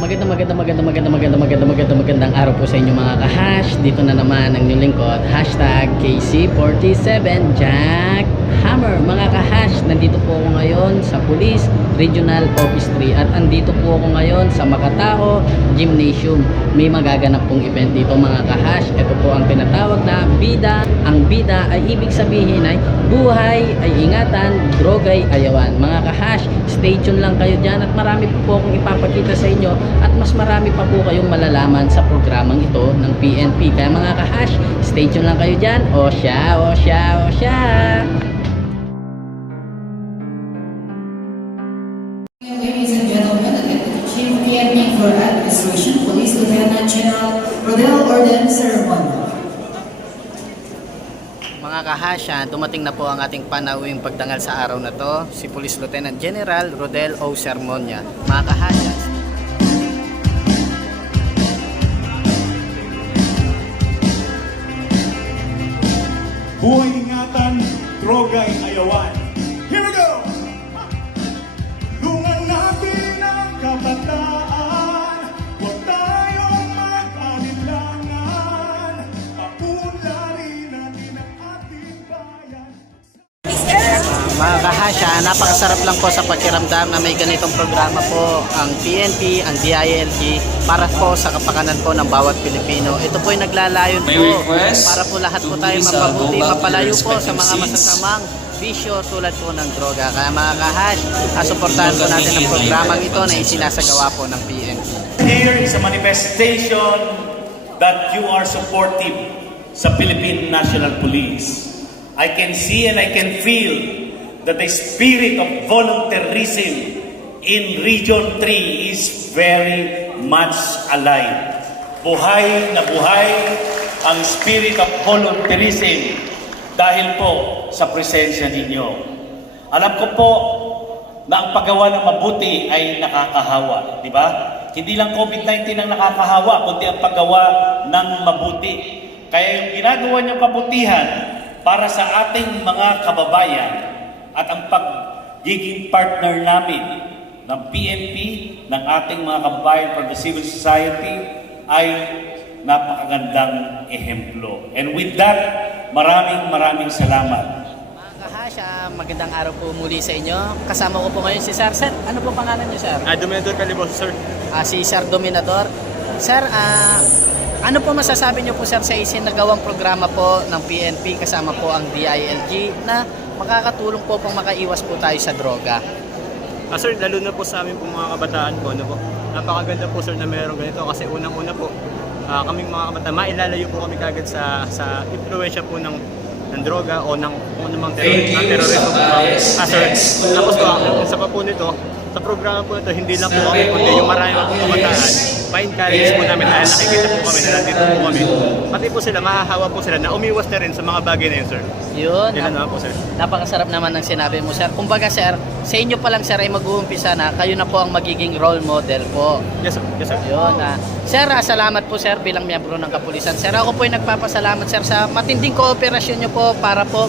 Maganda, maganda, maganda, maganda, maganda, maganda, maganda, magandang araw po sa inyo mga ka-hash. Dito na naman ang inyong lingkod. Hashtag KC47 Jack Hammer. Mga ka-hash, nandito po ako ngayon sa Police Regional Office 3 at andito po ako ngayon sa Makatao Gymnasium. May magaganap pong event dito mga ka-hash. Ito po ang tinatawag na bida. Ang bida ay ibig sabihin ay buhay ay ingatan, drogay ayawan. Mga ka-hash, stay tuned lang kayo dyan at marami po po akong ipapakita sa inyo at mas marami pa po kayong malalaman sa programang ito ng PNP. Kaya mga ka-hash, stay tuned lang kayo dyan. O siya, o siya, o siya. Mga kahasya, dumating na po ang ating panawing pagdangal sa araw na to, si Police Lieutenant General Rodel O. Sermonia. Mga kahasya, Buhay ingatan, droga'y ayawan. Mga kahasya, napakasarap lang po sa pakiramdam na may ganitong programa po ang PNP, ang DILG para po sa kapakanan po ng bawat Pilipino. Ito po ay naglalayon May po para po lahat po tayo mapabuti, mapalayo po sa mga masasamang bisyo tulad po ng droga. Kaya mga kahash, asuportahan po natin ang programang ito na isinasagawa po ng PNP. Here is a manifestation that you are supportive sa Philippine National Police. I can see and I can feel that the spirit of volunteerism in Region 3 is very much alive. Buhay na buhay ang spirit of volunteerism dahil po sa presensya ninyo. Alam ko po na ang paggawa ng mabuti ay nakakahawa, di ba? Hindi lang COVID-19 ang nakakahawa, kundi ang paggawa ng mabuti. Kaya yung ginagawa niyong kabutihan para sa ating mga kababayan at ang pagiging partner namin ng PNP, ng ating mga kababayan from the civil society ay napakagandang ehemplo. And with that, maraming maraming salamat. Mga kahasya, magandang araw po muli sa inyo. Kasama ko po ngayon si Sir. Sir, ano po pangalan niyo, Sir? Ah, Dominador Calibos, sir. Ah, si Sir Dominador. Sir, ah, ano po masasabi niyo po, Sir, sa isinagawang programa po ng PNP kasama po ang DILG na makakatulong po pang makaiwas po tayo sa droga? Ah, sir, lalo na po sa amin po mga kabataan po, ano po. Napakaganda po, sir, na mayroong ganito kasi unang-una po, ah, kaming mga kabataan, mailalayo po kami kagad sa sa impluensya po ng ng droga o ng kung anumang teror, Thank ng you terrorismo po. Ah, highest sir, tapos po, ang isa pa po nito, sa programa po nito, hindi lang po kami, kundi yung marami po kabataan, ma-encourage po namin dahil nakikita po kami na nandito po kami. Pati po sila, mahahawa po sila na umiwas na rin sa mga bagay na yun, sir. Yun, Yan naman po, sir. napakasarap naman ng sinabi mo, Sir. Kumbaga, Sir, sa inyo pa lang, Sir, ay mag-uumpisa na, kayo na po ang magiging role model po. Yes, sir. Yes, sir. Yun ah. Sir, ah, salamat po sir bilang miyembro ng kapulisan. Sir, ako po ay nagpapasalamat sir sa matinding kooperasyon nyo po para po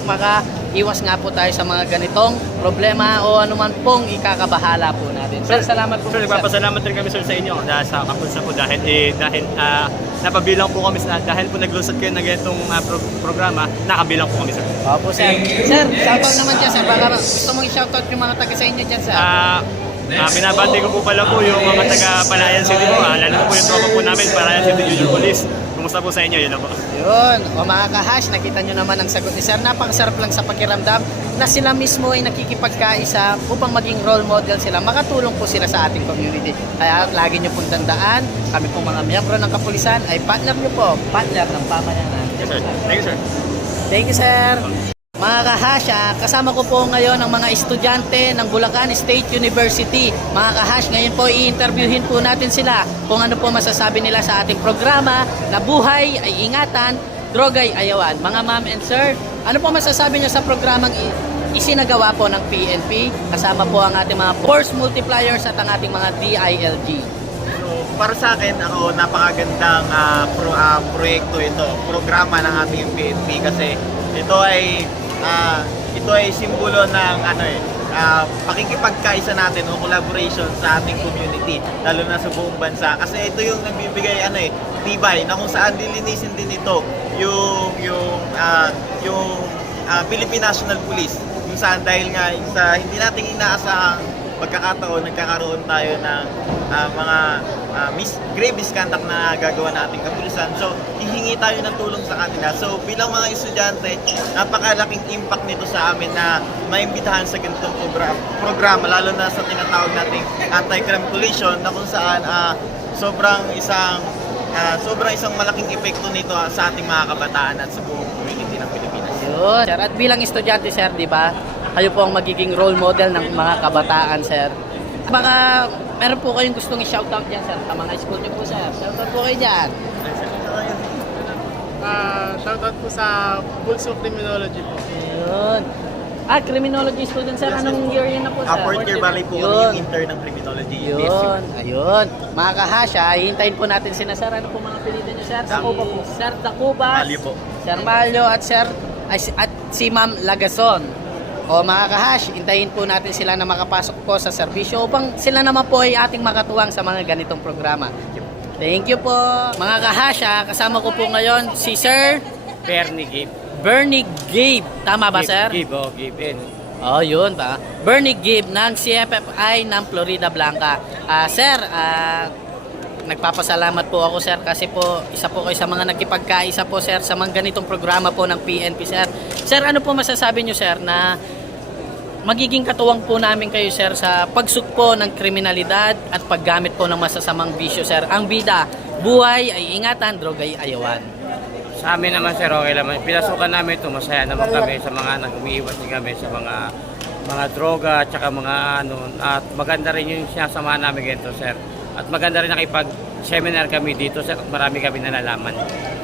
makaiwas nga po tayo sa mga ganitong problema o anuman pong ikakabahala po natin. Sir, salamat po. Sir, sir. nagpapasalamat rin kami sir sa inyo dahil sa kapulisan po dahil eh, dahil ah, napabilang po kami sa dahil po naglusad kayo ng ganitong ah, pro- programa, nakabilang po kami sir. Opo, sir. Sir, shoutout naman dyan, sir. Baka gusto mong i-shoutout yung mga taga sa inyo dyan, sir. Ah, ah, binabati ko po pala po yung mga taga Palayan City po, ah, lalo na po yung tropa po namin, Palayan City Junior Police. Kumusta po sa inyo? Yun na po. Yun. O mga kahash, nakita nyo naman ang sagot ni Sir. Napakasarap lang sa pakiramdam na sila mismo ay nakikipagkaisa upang maging role model sila. Makatulong po sila sa ating community. Kaya lagi nyo pong tandaan, kami pong mga miyembro ng kapulisan ay partner nyo po. Partner ng pamayanan. Yes sir. Thank you sir. Thank you, sir. Mga kahash, ah, kasama ko po ngayon ang mga estudyante ng Bulacan State University. Mga kahash, ngayon po i-interviewin po natin sila kung ano po masasabi nila sa ating programa na buhay ay ingatan, drogay ayawan. Mga ma'am and sir, ano po masasabi niyo sa programang isinagawa po ng PNP? Kasama po ang ating mga force multipliers at ang ating mga DILG. So, para sa akin, ako, napakagandang ah, pro, ah, proyekto ito, programa ng ating PNP kasi ito ay ah, ito ay simbolo ng ano eh, ah, pakikipagkaisa natin o collaboration sa ating community, lalo na sa buong bansa. Kasi ito yung nagbibigay ano eh, tibay na kung saan lilinisin din ito yung yung ah, yung ah, Philippine National Police kung saan dahil nga sa hindi natin inaasahang pagkakataon nagkakaroon tayo ng ah, mga ah, mis- grave misconduct na gagawa nating kapulisan. So, hihingi tayo ng tulong sa kanila. So, bilang mga estudyante, napakalaking impact nito sa amin na maimbitahan sa ganitong program, programa, lalo na sa tinatawag nating anti-crime coalition na kung saan ah, sobrang isang ah, sobrang isang malaking epekto nito sa ating mga kabataan at sa buong community ng Pilipinas. Yun. Sir, at bilang estudyante, sir, di ba? Kayo po ang magiging role model ng mga kabataan, sir. Baka meron po kayong gustong i-shoutout dyan, sir, sa mga school niyo po, sir. Shoutout po kayo dyan. Ah, shoutout po sa Pulse of Criminology po. Yun. Ah, criminology student, sir. Anong year yun na po, sir? Uh, fourth year bali po kami Yun. yung intern ng criminology. Yun, ayun. Mga kahasya, hihintayin po natin sina Sir. Ano po mga apelido niyo, Sir? Tacuba po. Sir Tacubas. Malyo po. Sir Malyo at Sir ay, at si Ma'am Lagason. O mga kahash, hintayin po natin sila na makapasok po sa serbisyo upang sila naman po ay ating makatuwang sa mga ganitong programa. Thank you po. Mga kahasya, kasama ko po ngayon si Sir Bernie Gabe. Bernie Gabe. Tama ba, Sir? Gabe, oh, Gabe. Oh, yun ba? Bernie Gibb ng CFFI ng Florida Blanca. Ah, sir, ah, nagpapasalamat po ako sir kasi po isa po kayo sa mga nagkipagkaisa po sir sa mga ganitong programa po ng PNP sir. Sir, ano po masasabi nyo sir na magiging katuwang po namin kayo sir sa pagsukpo ng kriminalidad at paggamit po ng masasamang bisyo sir. Ang bida, buhay ay ingatan, droga ay ayawan. Sa amin naman sir, okay naman. Pinasukan namin ito, masaya naman kami sa mga nag-umiiwas din kami sa mga mga droga at saka mga ano. At maganda rin yung sinasama namin ganito sir. At maganda rin nakipag-seminar kami dito sir. At marami kami nalalaman.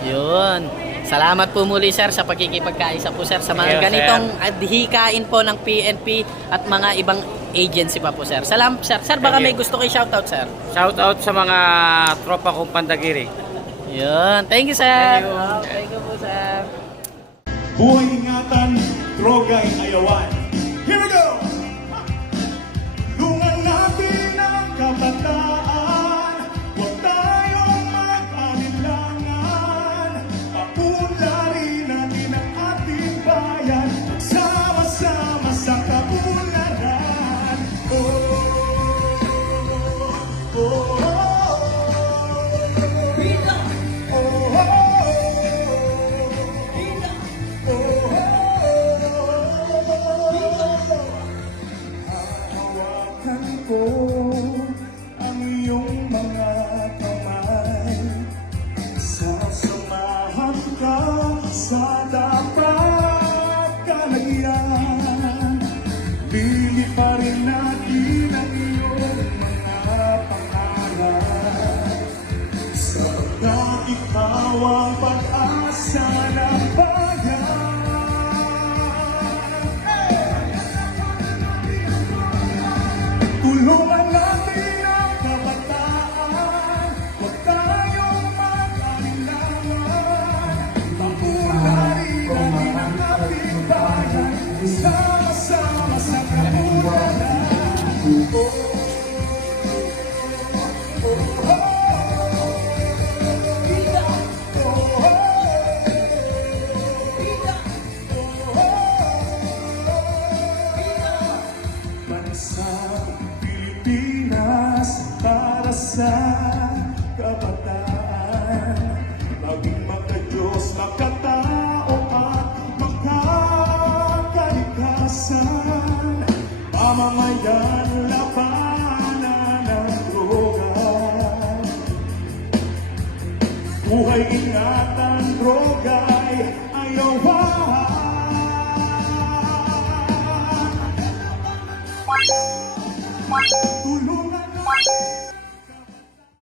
Yun. Salamat po muli sir sa pagkikipagkaisa po sir sa mga Yes, sir. ganitong adhikain po ng PNP at mga ibang agency pa po sir. Salam sir. Sir baka may gusto kayo shoutout sir. Shout out sa mga tropa kong pandagiri. Yun. Thank you sir. Thank you. Oh, thank you po sir. Buhay ingatan, droga'y ayawan. Pag-asa ng bayan. Tulungan natin ang kabataan. Huwag tayong mag-alilangan Papularin natin ang ating bayan Sama-sama sa kapularan Oh, oh, ng droga Buhay ingat